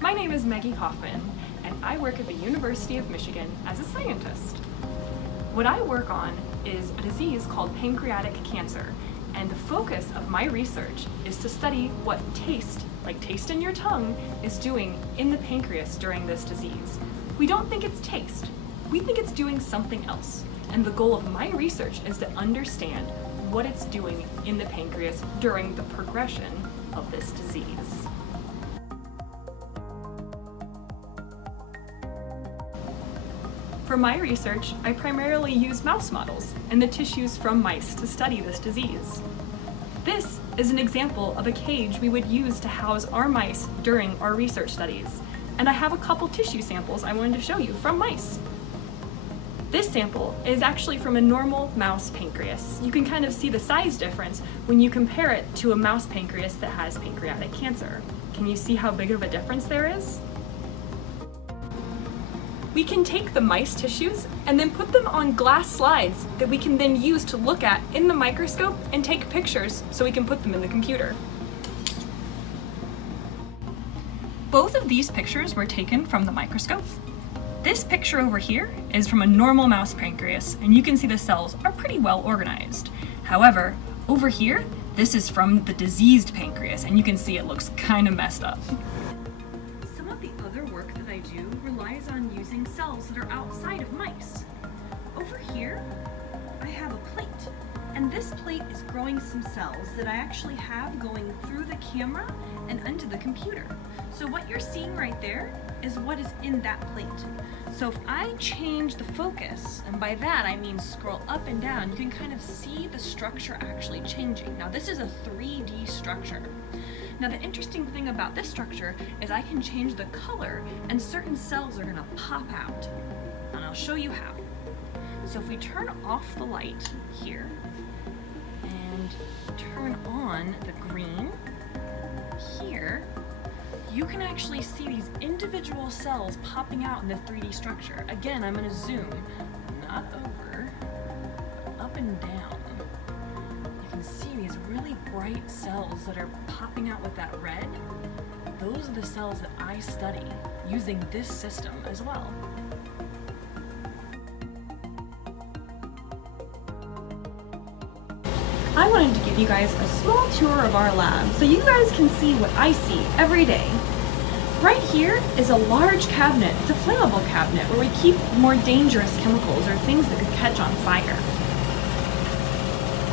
My name is Maggie Hoffman, and I work at the University of Michigan as a scientist. What I work on is a disease called pancreatic cancer, and the focus of my research is to study what taste, like taste in your tongue, is doing in the pancreas during this disease. We don't think it's taste, we think it's doing something else, and the goal of my research is to understand what it's doing in the pancreas during the progression of this disease. For my research, I primarily use mouse models and the tissues from mice to study this disease. This is an example of a cage we would use to house our mice during our research studies, and I have a couple tissue samples I wanted to show you from mice. This sample is actually from a normal mouse pancreas. You can kind of see the size difference when you compare it to a mouse pancreas that has pancreatic cancer. Can you see how big of a difference there is? We can take the mice tissues and then put them on glass slides that we can then use to look at in the microscope and take pictures so we can put them in the computer. Both of these pictures were taken from the microscope. This picture over here is from a normal mouse pancreas, and you can see the cells are pretty well organized. However, over here, this is from the diseased pancreas, and you can see it looks kind of messed up. Some of the other work that I do relies on using cells that are outside of mice. Over here, I have a plate, and this plate is growing some cells that I actually have going through the camera and onto the computer. So what you're seeing right there is what is in that plate. So if I change the focus, and by that I mean scroll up and down, you can kind of see the structure actually changing. Now this is a 3D structure. Now the interesting thing about this structure is I can change the color and certain cells are gonna pop out. And I'll show you how. So if we turn off the light here and turn on the green here, you can actually see these individual cells popping out in the 3D structure. Again, I'm gonna zoom, not over, but up and down. You can see these really bright cells that are popping out with that red. Those are the cells that I study using this system as well. I wanted to give you guys a small tour of our lab so you guys can see what I see every day. Right here is a large cabinet. It's a flammable cabinet where we keep more dangerous chemicals or things that could catch on fire.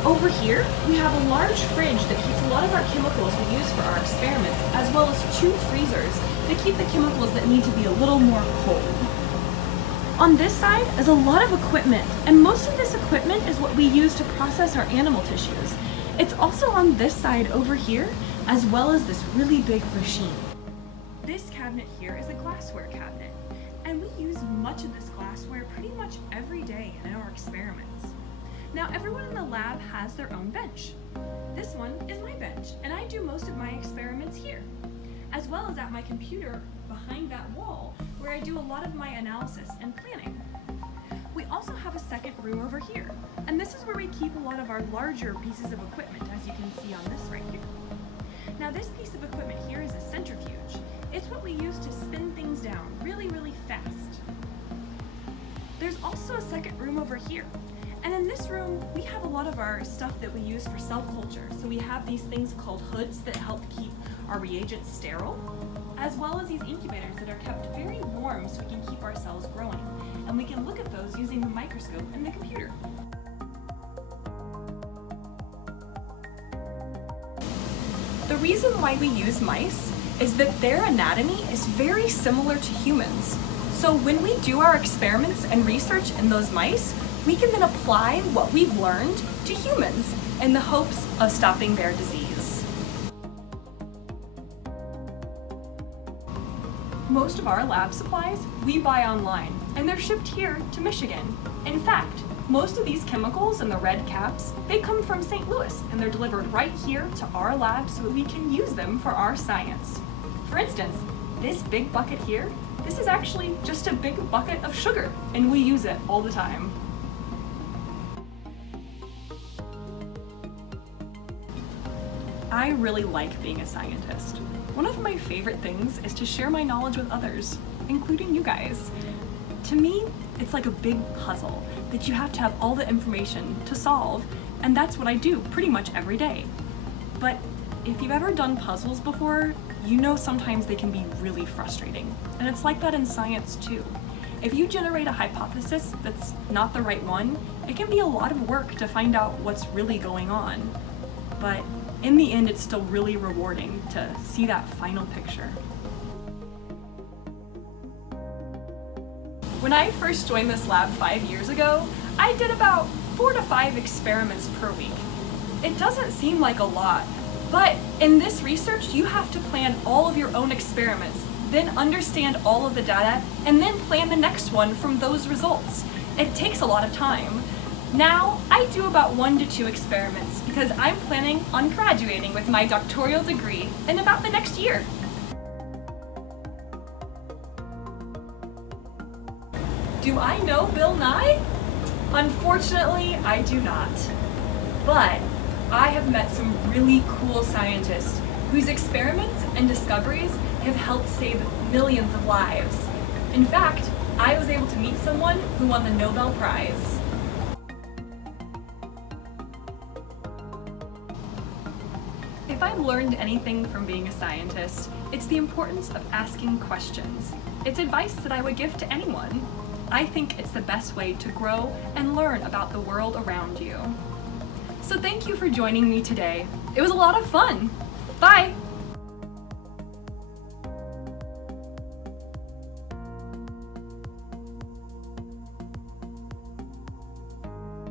Over here, we have a large fridge that keeps a lot of our chemicals we use for our experiments, as well as 2 freezers that keep the chemicals that need to be a little more cold. On this side is a lot of equipment, and most of this equipment is what we use to process our animal tissues. It's also on this side over here, as well as this really big machine. This cabinet here is a glassware cabinet, and we use much of this glassware pretty much every day in our experiments. Now everyone in the lab has their own bench. This one is my bench, and I do most of my experiments here, as well as at my computer behind that wall, where I do a lot of my analysis and planning. We also have a second room over here, and this is where we keep a lot of our larger pieces of equipment, as you can see on this right here. Now this piece of equipment here is a centrifuge. It's what we use to spin things down really, really fast. There's also a second room over here. And in this room, we have a lot of our stuff that we use for cell culture. So we have these things called hoods that help keep our reagents sterile, as well as these incubators that are kept very warm so we can keep our cells growing. And we can look at those using the microscope and the computer. The reason why we use mice is that their anatomy is very similar to humans. So when we do our experiments and research in those mice, we can then apply what we've learned to humans in the hopes of stopping their disease. Most of our lab supplies we buy online, and they're shipped here to Michigan. In fact, most of these chemicals in the red caps, they come from St. Louis, and they're delivered right here to our lab so that we can use them for our science. For instance, this big bucket here, this is actually just a big bucket of sugar, and we use it all the time. I really like being a scientist. One of my favorite things is to share my knowledge with others, including you guys. To me, it's like a big puzzle that you have to have all the information to solve, and that's what I do pretty much every day. But if you've ever done puzzles before, you know sometimes they can be really frustrating. And it's like that in science too. If you generate a hypothesis that's not the right one, it can be a lot of work to find out what's really going on. But in the end, it's still really rewarding to see that final picture. When I first joined this lab 5 years ago, I did about 4 to 5 experiments per week. It doesn't seem like a lot, but in this research, you have to plan all of your own experiments, then understand all of the data, and then plan the next one from those results. It takes a lot of time. Now, I do about 1 to 2 experiments because I'm planning on graduating with my doctoral degree in about the next year. Do I know Bill Nye? Unfortunately, I do not. But I have met some really cool scientists whose experiments and discoveries have helped save millions of lives. In fact, I was able to meet someone who won the Nobel Prize. If I've learned anything from being a scientist, it's the importance of asking questions. It's advice that I would give to anyone. I think it's the best way to grow and learn about the world around you. So thank you for joining me today. It was a lot of fun. Bye!